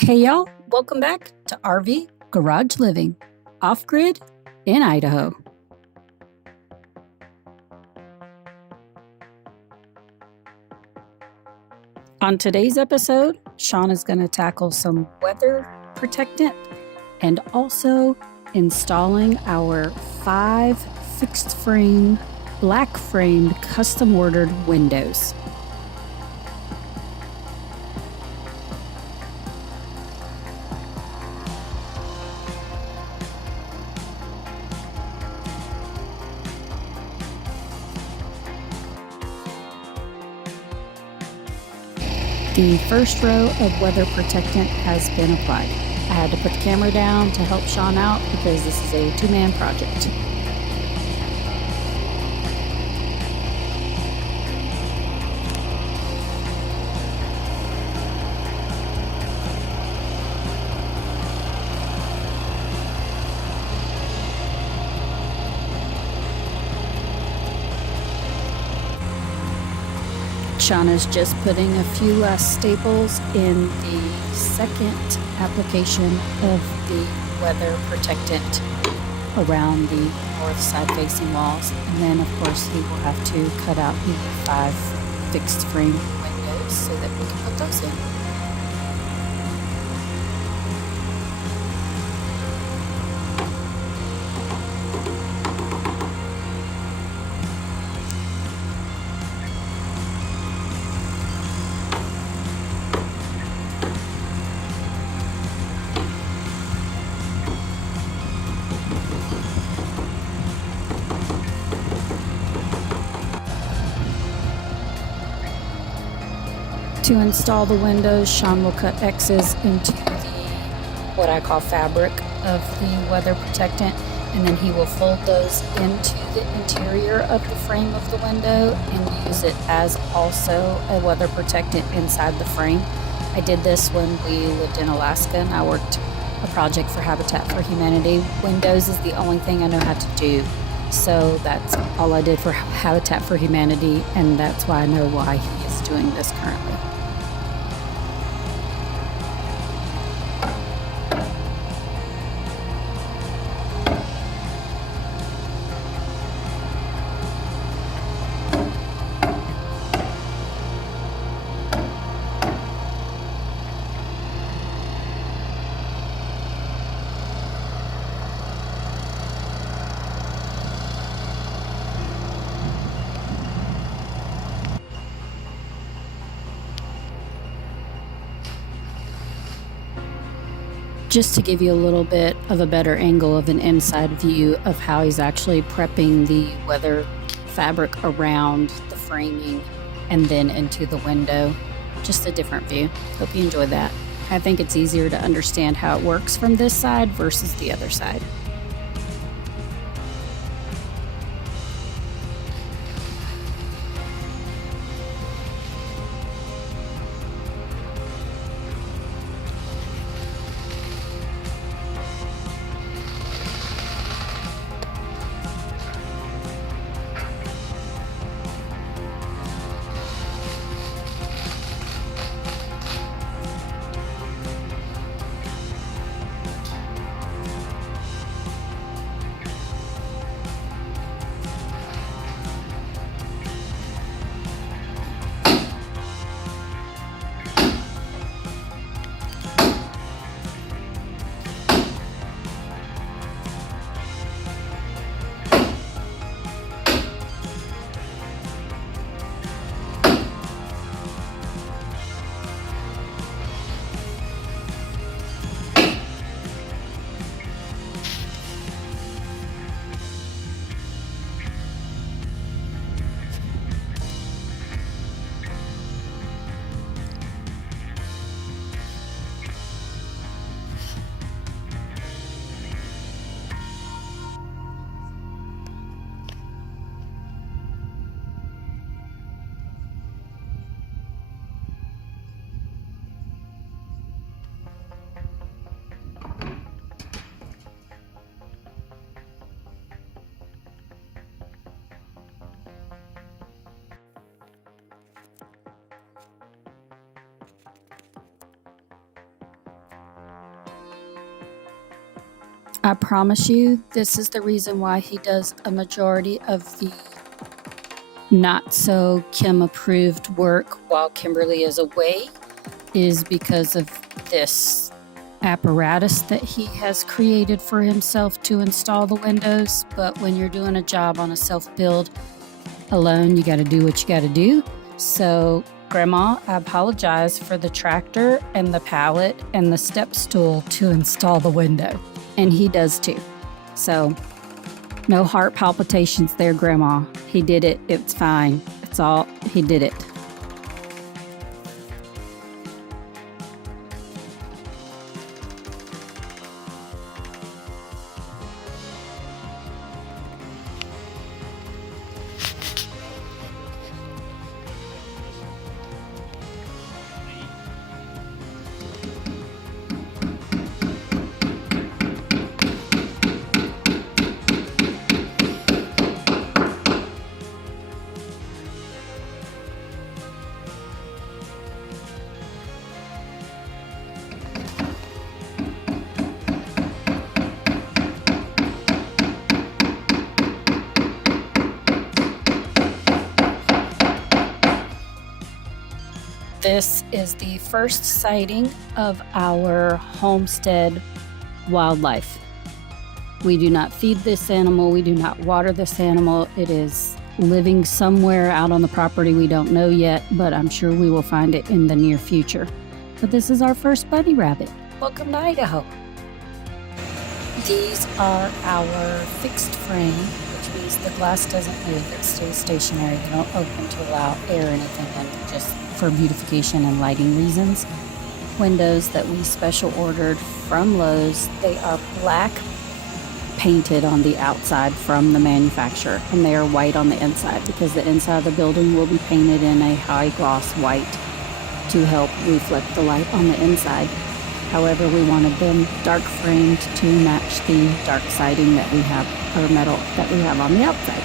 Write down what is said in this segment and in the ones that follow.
Hey y'all, welcome back to RV Garage Living, off-grid in Idaho. On today's episode, Sean is going to tackle some weather protectant and also installing our 5 fixed frame, black framed, custom ordered windows. The first row of weather protectant has been applied. I had to put the camera down to help Sean out because this is a 2-man project. Sean is just putting a few last staples in the second application of the weather protectant around the north side facing walls. And then of course he will have to cut out the 5 fixed frame windows so that we can put those in. To install the windows, Sean will cut X's into what I call fabric of the weather protectant, and then he will fold those into the interior of the frame of the window and use it as also a weather protectant inside the frame. I did this when we lived in Alaska and I worked a project for Habitat for Humanity. Windows is the only thing I know how to do. So that's all I did for Habitat for Humanity, and that's why I know why he is doing this currently. Just to give you a little bit of a better angle of an inside view of how he's actually prepping the weather fabric around the framing and then into the window. Just a different view. Hope you enjoyed that. I think it's easier to understand how it works from this side versus the other side. I promise you, this is the reason why he does a majority of the not so Kim approved work while Kimberly is away, is because of this apparatus that he has created for himself to install the windows. But when you're doing a job on a self-build alone, you got to do what you got to do. So Grandma, I apologize for the tractor and the pallet and the step stool to install the window. And he does too. So no heart palpitations there, Grandma. He did it. It's fine. It's all, he did it. This is the first sighting of our homestead wildlife. We do not feed this animal. We do not water this animal. It is living somewhere out on the property we don't know yet, but I'm sure we will find it in the near future. But this is our first bunny rabbit. Welcome to Idaho. These are our fixed frame, which means the glass doesn't move. It stays stationary. They don't open to allow air or anything in, just for beautification and lighting reasons. Windows that we special ordered from Lowe's. They are black painted on the outside from the manufacturer, and they are white on the inside because the inside of the building will be painted in a high gloss white to help reflect the light on the inside. However, we wanted them dark framed to match the dark siding that we have, or metal that we have on the outside.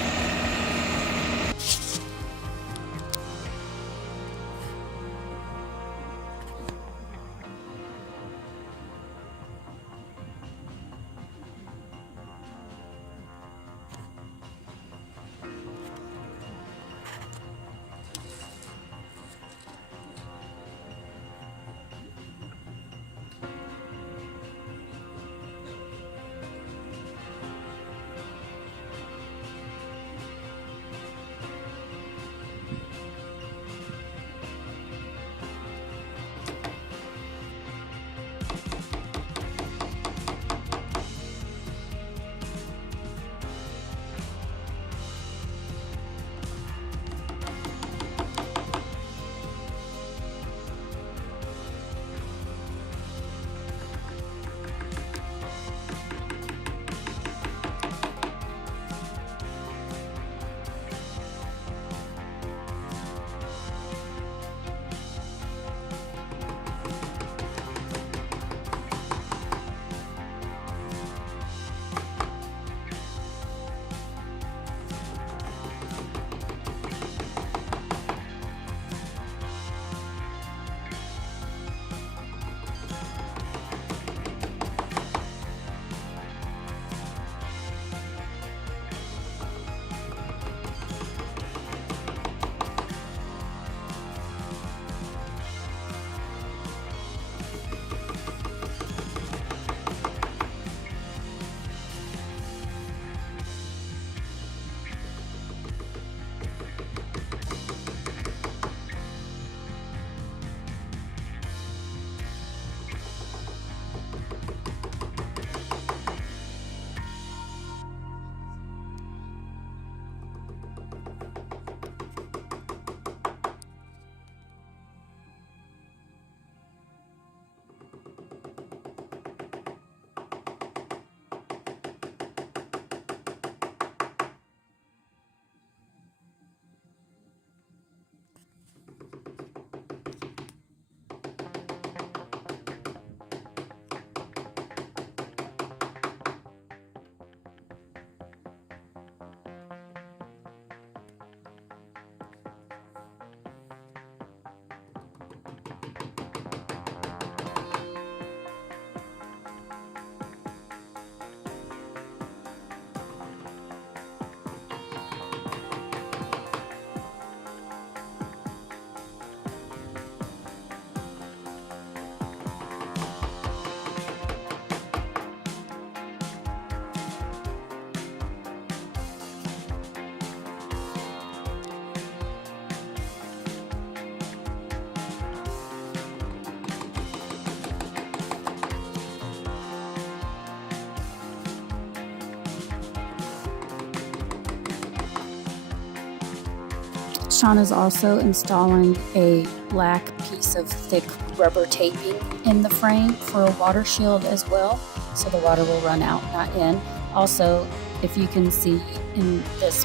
Sean is also installing a black piece of thick rubber taping in the frame for a water shield as well, so the water will run out, not in. Also, if you can see in this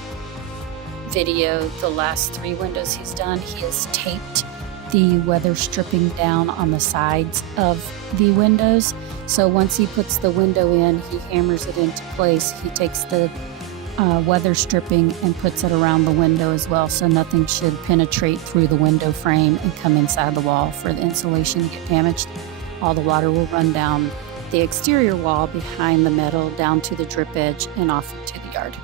video, the last 3 windows he's done, he has taped the weather stripping down on the sides of the windows. So once he puts the window in, he hammers it into place. He takes the weather stripping and puts it around the window as well, so nothing should penetrate through the window frame and come inside the wall for the insulation to get damaged. All the water will run down the exterior wall behind the metal down to the drip edge and off into the yard.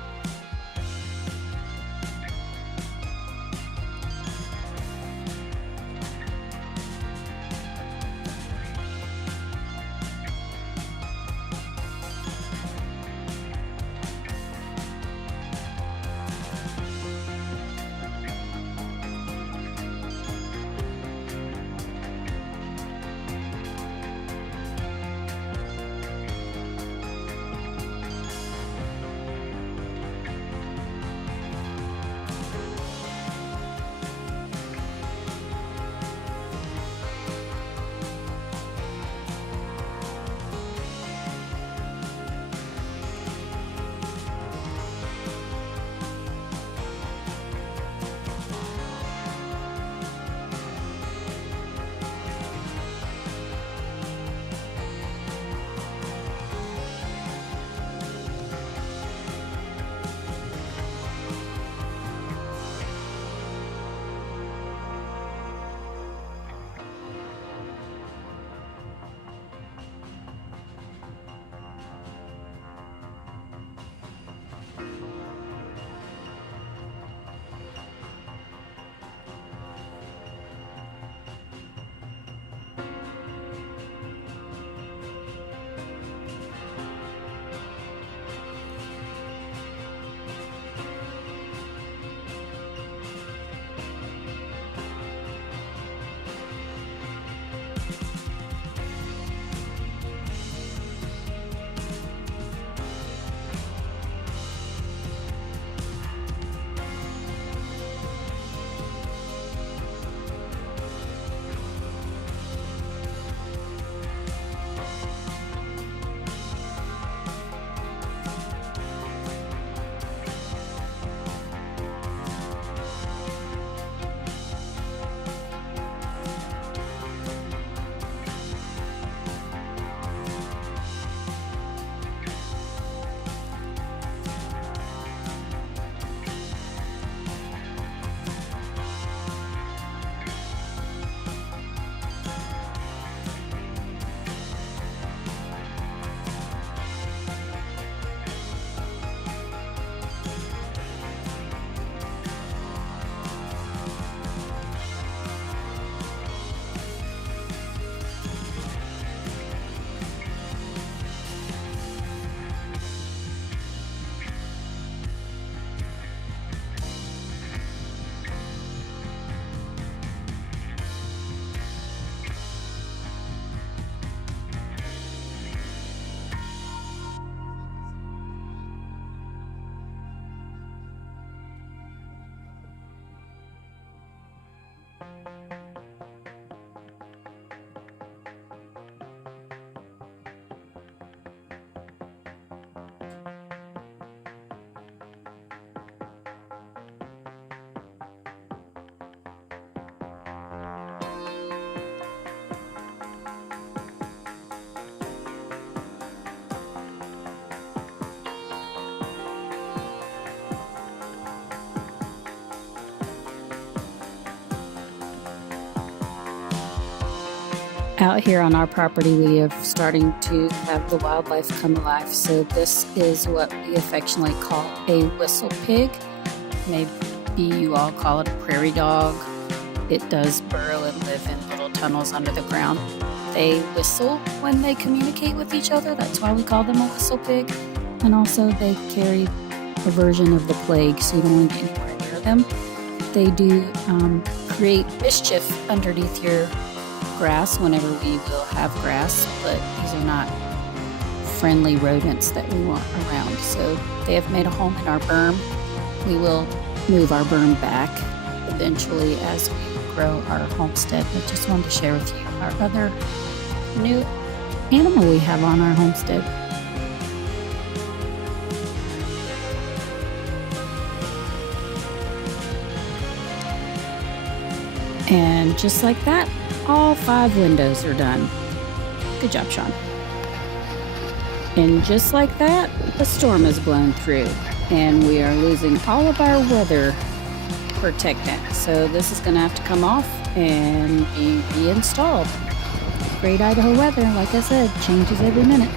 Out here on our property, we are starting to have the wildlife come alive. So this is what we affectionately call a whistle pig. Maybe you all call it a prairie dog. It does burrow and live in little tunnels under the ground. They whistle when they communicate with each other. That's why we call them a whistle pig. And also they carry a version of the plague, so you don't want to get anywhere near them. They do create mischief underneath your grass whenever we will have grass, but these are not friendly rodents that we want around. So they have made a home in our berm. We will move our berm back. The eventually as we grow our homestead. But just wanted to share with you our other new animal we have on our homestead. And just like that, all 5 windows are done. Good job, Sean. And just like that, a storm has blown through, and we are losing all of our weather protectant. So this is going to have to come off and be reinstalled. Great Idaho weather, like I said, changes every minute.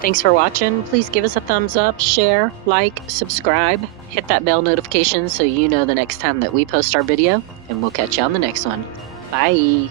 Thanks for watching. Please give us a thumbs up, share, like, subscribe, hit that bell notification so you know the next time that we post our video, and we'll catch you on the next one. Bye.